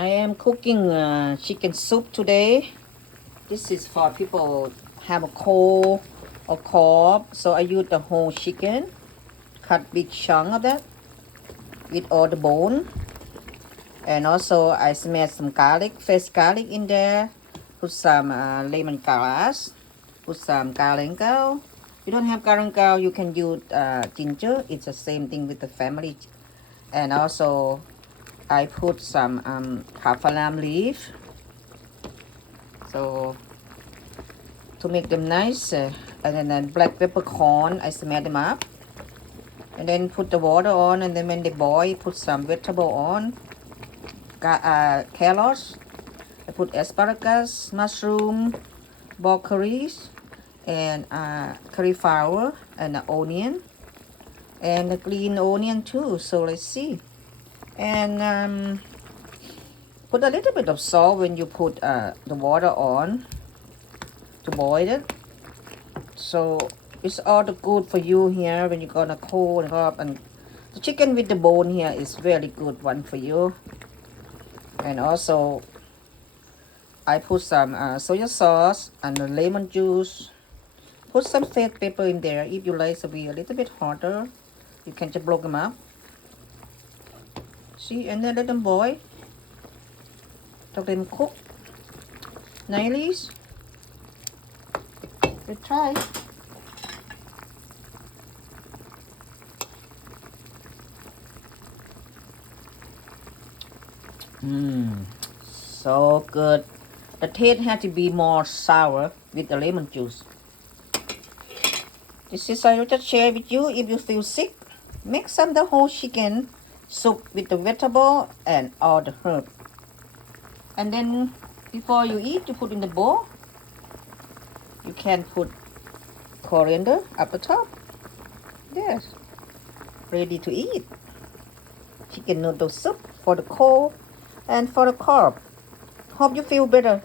I am cooking chicken soup today. This is for people have a cold or cough. So I use the whole chicken, cut big chunk of that with all the bone. And also I smash some garlic, fresh garlic in there. Put some lemongrass. Put some galangal. If you don't have galangal, you can use ginger. It's the same thing with the family. And also I put some kaffir leaf. So to make them nice, and then black peppercorn, I smash them up. And then put the water on, and then when they boil, put some vegetable on. Carrots. I put asparagus, mushroom, broccoli, and cauliflower, and onion, and the green onion too. So let's see. And put a little bit of salt when you put the water on to boil it. So it's all the good for you here when you're gonna cool it up. And the chicken with the bone here is very good one for you. And also I put some soy sauce and lemon juice. Put some fat pepper in there. If you like to be a little bit hotter, you can just blow them up. See, and then let them boil. Let them cook nicely. Let's try. So good. The taste has to be more sour with the lemon juice. This is I just share with you. If you feel sick, make some the whole chicken soup with the vegetable and all the herb. And then before you eat, you put in the bowl. You can put coriander at the top. Yes, ready to eat. Chicken noodle soup for the cold and for the cough. Hope you feel better.